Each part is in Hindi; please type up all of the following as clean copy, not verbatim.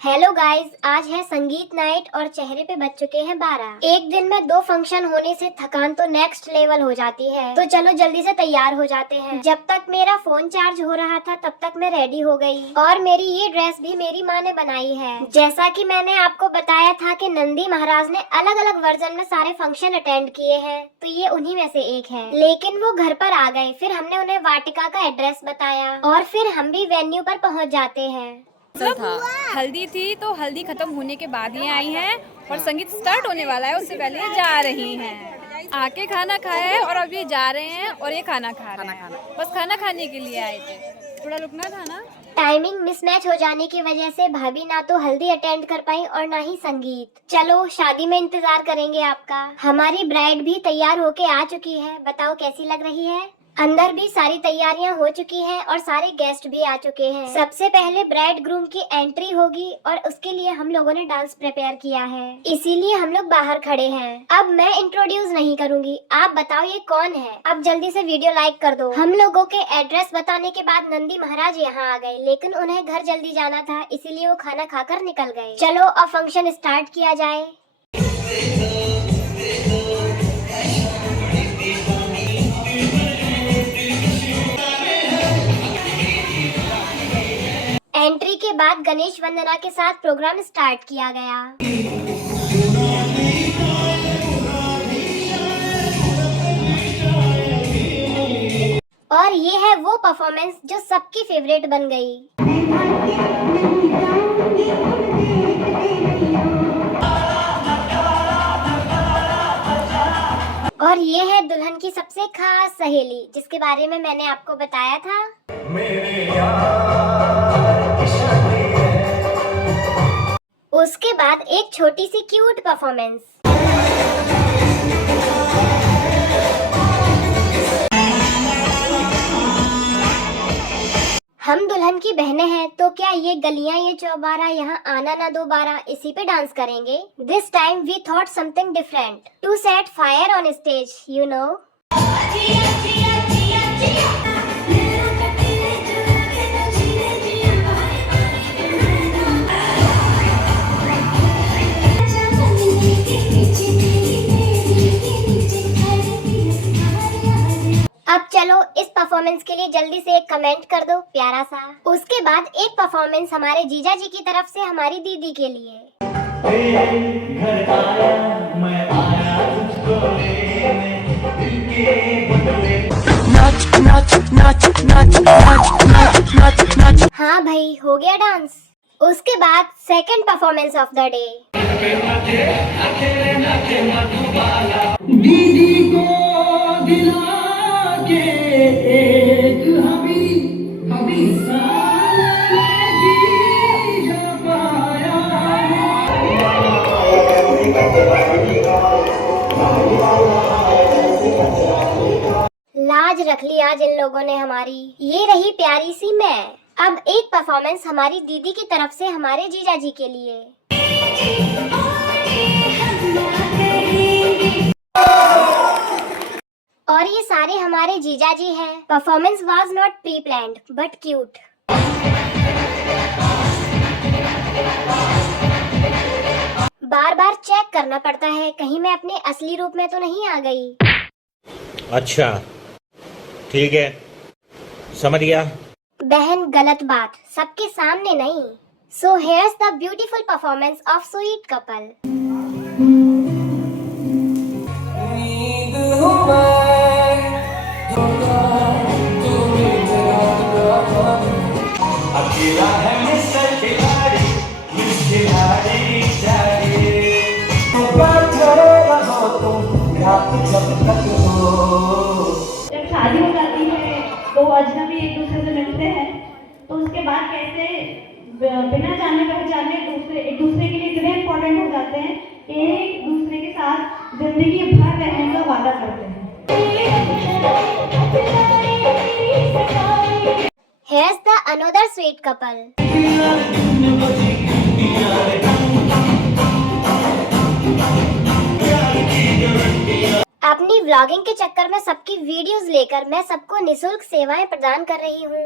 हेलो गाइस, आज है संगीत नाइट और चेहरे पे बज चुके हैं 12। एक दिन में 2 फंक्शन होने से थकान तो नेक्स्ट लेवल हो जाती है। तो चलो जल्दी से तैयार हो जाते हैं। जब तक मेरा फोन चार्ज हो रहा था तब तक मैं रेडी हो गई और मेरी ये ड्रेस भी मेरी माँ ने बनाई है। जैसा कि मैंने आपको बताया था कि नंदी महाराज ने अलग अलग वर्जन में सारे फंक्शन अटेंड किए हैं, तो ये उन्हीं में से एक है। लेकिन वो घर पर आ गए, फिर हमने उन्हें वाटिका का एड्रेस बताया और फिर हम भी वेन्यू पर पहुँच जाते हैं। था हल्दी थी तो हल्दी खत्म होने के बाद ये आई हैं और संगीत स्टार्ट होने वाला है उससे पहले ये जा रही हैं। आके खाना खाया है और अब ये जा रहे हैं और ये खाना खा रहे हैं। बस खाना खाने के लिए आए थे, थोड़ा रुकना था ना। टाइमिंग मिसमैच हो जाने की वजह से भाभी ना तो हल्दी अटेंड कर पाई और ना ही संगीत। चलो शादी में इंतजार करेंगे आपका। हमारी ब्राइड भी तैयार होके आ चुकी है, बताओ कैसी लग रही है। अंदर भी सारी तैयारियां हो चुकी हैं और सारे गेस्ट भी आ चुके हैं। सबसे पहले ब्राइड ग्रूम की एंट्री होगी और उसके लिए हम लोगों ने डांस प्रिपेयर किया है, इसीलिए हम लोग बाहर खड़े हैं। अब मैं इंट्रोड्यूस नहीं करूंगी, आप बताओ ये कौन है। अब जल्दी से वीडियो लाइक कर दो। हम लोगों के एड्रेस बताने के बाद नंदी महाराज यहाँ आ गए, लेकिन उन्हें घर जल्दी जाना था, इसीलिए वो खाना खाकर निकल गए। चलो अब फंक्शन स्टार्ट किया जाए। एंट्री के बाद गणेश वंदना के साथ प्रोग्राम स्टार्ट किया गया। और ये है वो परफॉर्मेंस जो सबकी फेवरेट बन गई। और ये है दुल्हन की सबसे खास सहेली, जिसके बारे में मैंने आपको बताया था। उसके बाद एक छोटी सी क्यूट परफॉर्मेंस। हम दुल्हन की बहनें हैं, तो क्या ये गलियां ये चौबारा यहाँ आना ना दोबारा इसी पे डांस करेंगे। This time we thought something different to set fire on stage, you know. अब चलो इस परफॉर्मेंस के लिए जल्दी से एक कमेंट कर दो प्यारा सा। उसके बाद एक परफॉर्मेंस हमारे जीजा जी की तरफ से हमारी दीदी के लिए। घर आया, मैं आया तुझको लेने, दिल के बदले। नाच नाच नाच नाच नाच नाच नाच नाच। हाँ भाई, हो गया डांस। उसके बाद second performance of the day. दीदी को दिला एक हबी लाज रख ली आज इन लोगों ने हमारी। ये रही प्यारी सी मैं। अब एक परफॉर्मेंस हमारी दीदी की तरफ से हमारे जीजा जी के लिए। और ये सारे हमारे जीजा जी हैं। Performance was not pre planned but cute. बार बार चेक करना पड़ता है कहीं मैं अपने असली रूप में तो नहीं आ गई। अच्छा ठीक है, समझ गया। बहन गलत बात सबके सामने नहीं। So here's the beautiful performance of sweet couple. अकेला है मिस्टर खिलाड़ी, मिस खिलाड़ी जाए तो बैठे रहो तुम रात जब तक हो। जब शादी हो जाती है तो अजनबी एक दूसरे से मिलते हैं, तो उसके बाद कैसे बिना जाने पहचाने एक दूसरे के लिए इतने इम्पोर्टेंट हो जाते हैं कि एक दूसरे के साथ जिंदगी भर रहने का वादा करते हैं। Here's the another sweet couple. अपनी व्लॉगिंग के चक्कर में सबकी वीडियोस लेकर मैं सबको निशुल्क सेवाएं प्रदान कर रही हूँ।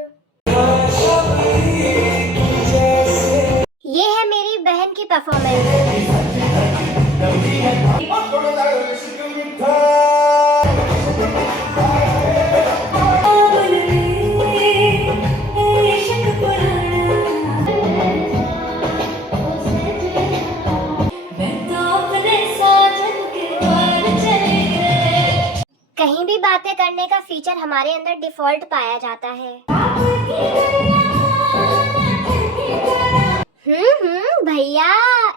ये है मेरी की परफॉर्मेंस। कहीं भी बातें करने का फीचर हमारे अंदर डिफॉल्ट पाया जाता है। भैया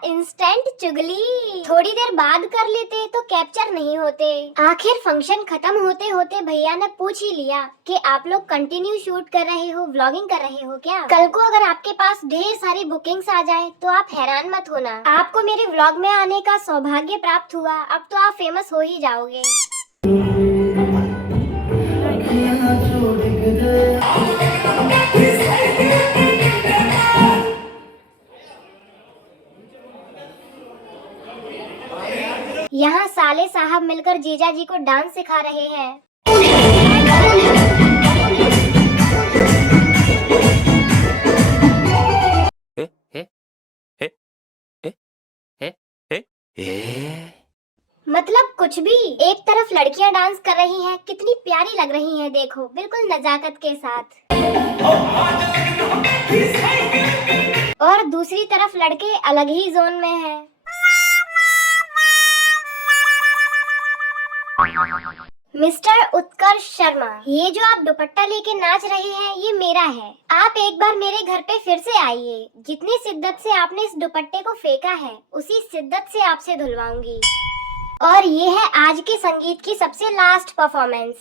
इंस्टेंट चुगली थोड़ी देर बाद कर लेते तो कैप्चर नहीं होते। आखिर फंक्शन खत्म होते होते भैया ने पूछ ही लिया कि आप लोग कंटिन्यू शूट कर रहे हो, व्लॉगिंग कर रहे हो क्या? कल को अगर आपके पास ढेर सारी बुकिंग्स आ जाए तो आप हैरान मत होना। आपको मेरे व्लॉग में आने का सौभाग्य प्राप्त हुआ, अब तो आप फेमस हो ही जाओगे। यहाँ साले साहब मिलकर जीजा जी को डांस सिखा रहे हैं। मतलब कुछ भी। एक तरफ लड़कियां डांस कर रही हैं, कितनी प्यारी लग रही हैं, देखो बिल्कुल नजाकत के साथ। और दूसरी तरफ लड़के अलग ही जोन में हैं। मिस्टर उत्कर्ष शर्मा, ये जो आप दुपट्टा लेके नाच रहे हैं ये मेरा है। आप एक बार मेरे घर पे फिर से आइए। जितनी शिद्दत से आपने इस दुपट्टे को फेंका है उसी शिद्दत से आपसे धुलवाऊंगी। और ये है आज के संगीत की सबसे लास्ट परफॉर्मेंस।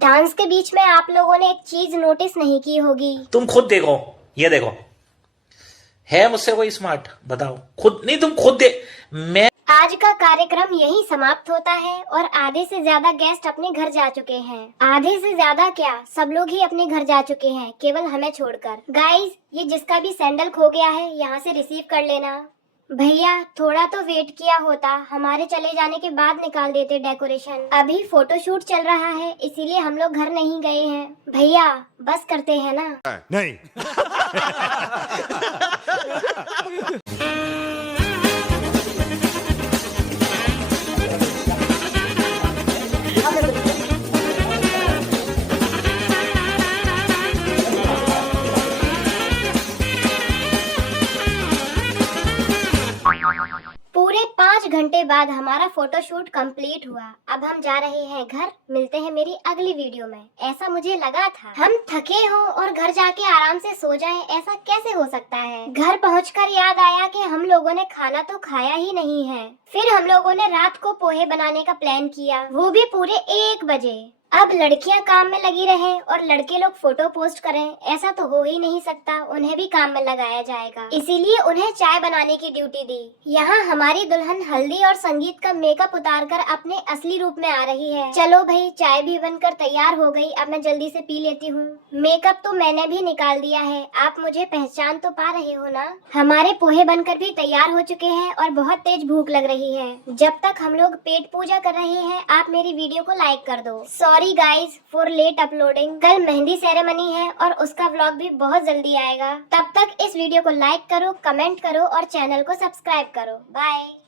डांस के बीच में आप लोगों ने एक चीज नोटिस नहीं की होगी। तुम खुद देखो, ये देखो, है मुझसे कोई स्मार्ट? बताओ खुद। नहीं तुम खुद मैं आज का कार्यक्रम यही समाप्त होता है और आधे से ज्यादा गेस्ट अपने घर जा चुके हैं। आधे से ज्यादा क्या, सब लोग ही अपने घर जा चुके हैं, केवल हमें छोड़कर। गाइस, ये जिसका भी सैंडल खो गया है यहाँ से रिसीव कर लेना। भैया थोड़ा तो वेट किया होता, हमारे चले जाने के बाद निकाल देते डेकोरेशन। अभी फोटोशूट चल रहा है इसीलिए हम लोग घर नहीं गए हैं। भैया बस करते हैं ना? नहीं। पूरे 5 घंटे बाद हमारा फोटोशूट कंप्लीट हुआ। अब हम जा रहे हैं घर। मिलते हैं मेरी अगली वीडियो में। ऐसा मुझे लगा था। हम थके हो और घर जाके आराम से सो जाएं, ऐसा कैसे हो सकता है? घर पहुंचकर याद आया कि हम लोगों ने खाना तो खाया ही नहीं है। फिर हम लोगों ने रात को पोहे बनाने का प्लान किया, वो भी पूरे 1 बजे। अब लड़कियां काम में लगी रहें और लड़के लोग फोटो पोस्ट करें, ऐसा तो हो ही नहीं सकता। उन्हें भी काम में लगाया जाएगा, इसीलिए उन्हें चाय बनाने की ड्यूटी दी। यहाँ हमारी दुल्हन हल्दी और संगीत का मेकअप उतारकर अपने असली रूप में आ रही है। चलो भाई, चाय भी बनकर तैयार हो गई। अब मैं जल्दी से पी लेती हूँ। मेकअप तो मैंने भी निकाल दिया है। आप मुझे पहचान तो पा रहे हो ना? हमारे पोहे बनकर भी तैयार हो चुके हैं और बहुत तेज भूख लग रही है। जब तक हम लोग पेट पूजा कर रहे हैं, आप मेरी वीडियो को लाइक कर दो। Sorry guys for late uploading. कल मेहंदी सेरेमनी है और उसका व्लॉग भी बहुत जल्दी आएगा। तब तक इस वीडियो को लाइक करो, कमेंट करो और चैनल को सब्सक्राइब करो। बाय।